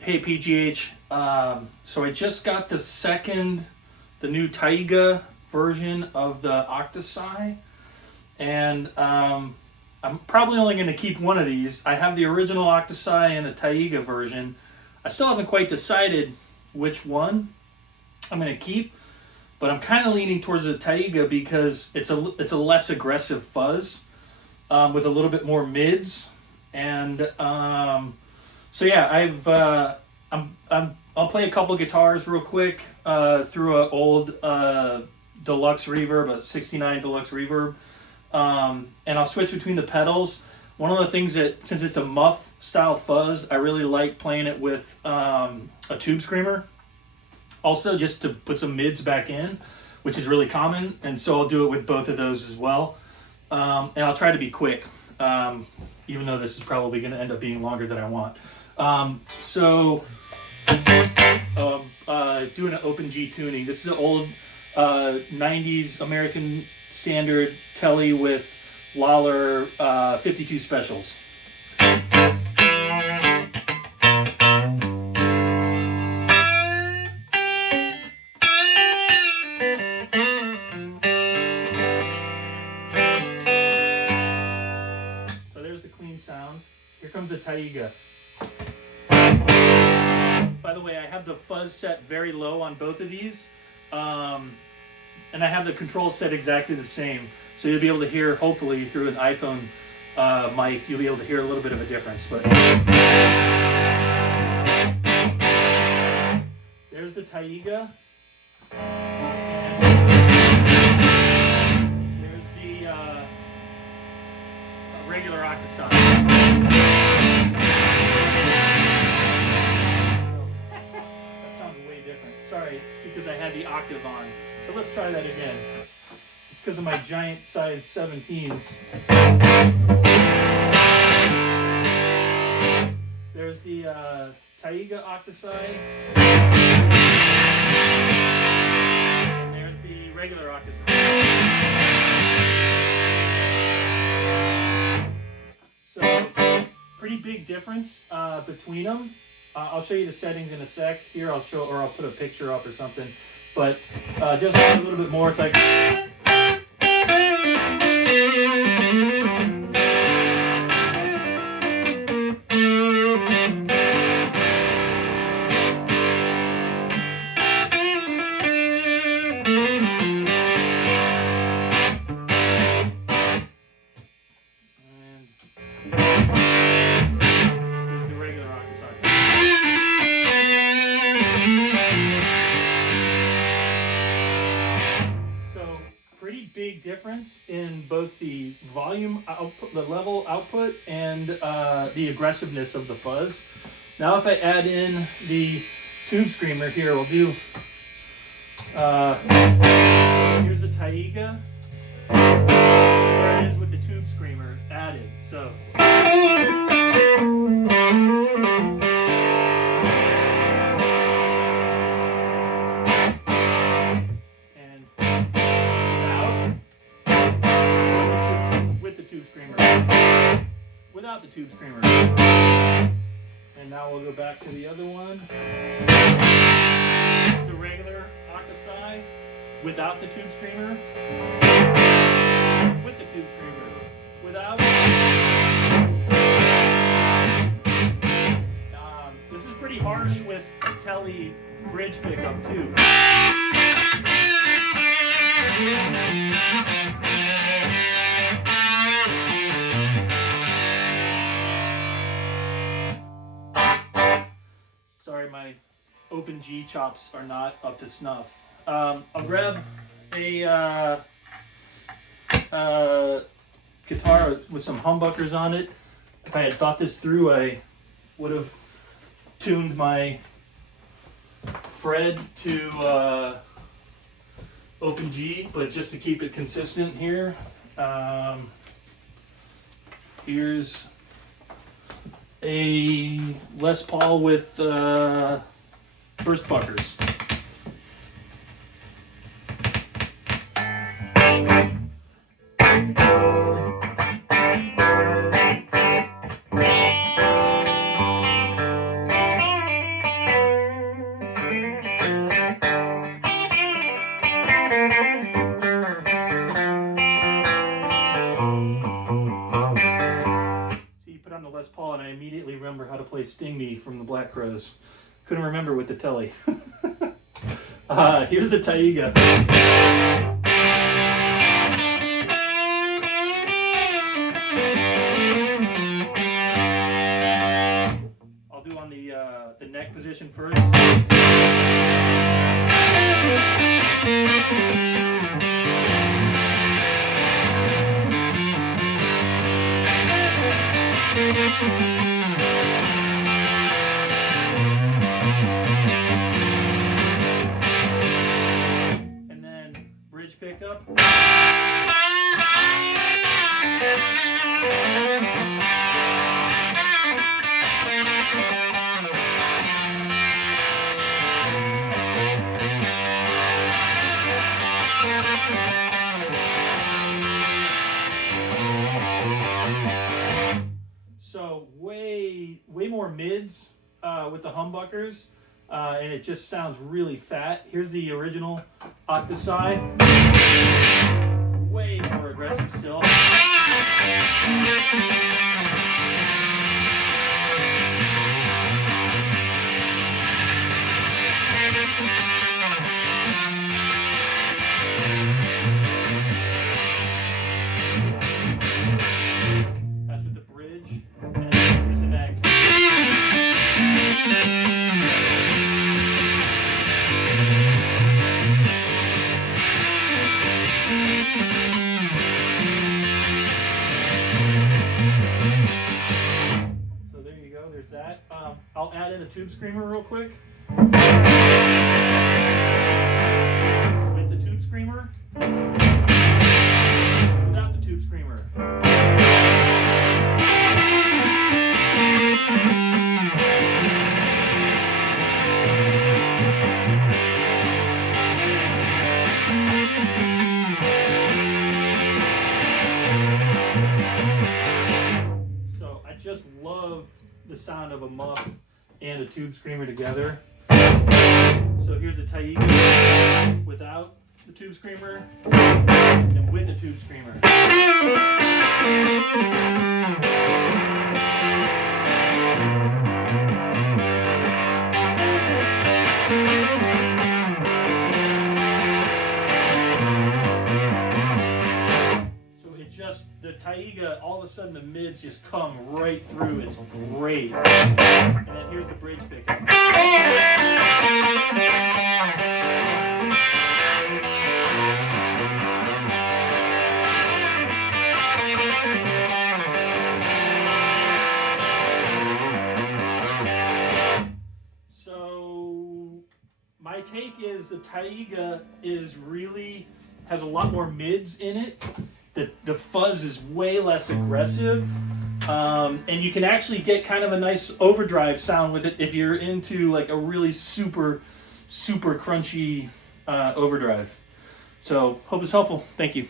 Hey PGH, so I just got the new Taiga version of the Octa Psi, and I'm probably only going to keep one of these. I have the original Octa Psi and a Taiga version. I still haven't quite decided which one I'm going to keep, but I'm kind of leaning towards the Taiga because it's a less aggressive fuzz with a little bit more mids, and so yeah, I'll play a couple guitars real quick through an old deluxe reverb, a '69 deluxe reverb, and I'll switch between the pedals. One of the things that, since it's a muff style fuzz, I really like playing it with a tube screamer. Also, just to put some mids back in, which is really common, and so I'll do it with both of those as well. And I'll try to be quick, even though this is probably going to end up being longer than I want. Doing an open G tuning. This is an old 90s American standard telly with Lawler 52 specials. So there's the clean sound. Here comes the Taiga. By the way, I have the fuzz set very low on both of these, and I have the control set exactly the same. So you'll be able to hear, hopefully through an iPhone mic, you'll be able to hear a little bit of a difference. But there's the Taiga. And there's the regular Octa Psi. Sorry, because I had the octave on. So let's try that again. It's because of my giant size 17s. There's the Taiga Octa Psi. And there's the regular Octa Psi. So, pretty big difference between them. I'll show you the settings in a sec. Here I'll put a picture up or something. But just a little bit more, it's like. Big difference in both the volume output, the level output, and the aggressiveness of the fuzz. Now if I add in the tube screamer here, we'll do here's the Taiga. There it is with the tube screamer added. So tube screamer, without the tube screamer. And now we'll go back to the other one. This is the regular Octa Psi without the tube screamer, with the tube screamer, without. This is pretty harsh with telly bridge pickup too. Sorry, my open G chops are not up to snuff. I'll grab a guitar with some humbuckers on it. If I had thought this through, I would have tuned my Fred to open G, but just to keep it consistent here, here's a Les Paul with burst buckers. on the Les Paul and I immediately remember how to play Sting Me from the Black Crowes. Couldn't remember with the telly. Here's a Taiga. I'll do on the neck position first. And then bridge pickup. So way more mids with the humbuckers, and it just sounds really fat. Here's the original Octa Psi. Way more aggressive still. That's with the bridge, and here's the neck. So there you go, there's that. I'll add in a tube screamer real quick. With the tube screamer, without the tube screamer. So I just love the sound of a muff and a tube screamer together. So here's a Taiga without the tube screamer and with the tube screamer. So it just, the Taiga, all of a sudden the mids just come right through. It's great. And then here's the bridge pickup. So my take is the Taiga has a lot more mids in it. The fuzz is way less aggressive, and you can actually get kind of a nice overdrive sound with it if you're into like a really super crunchy overdrive. So hope it's helpful. Thank you.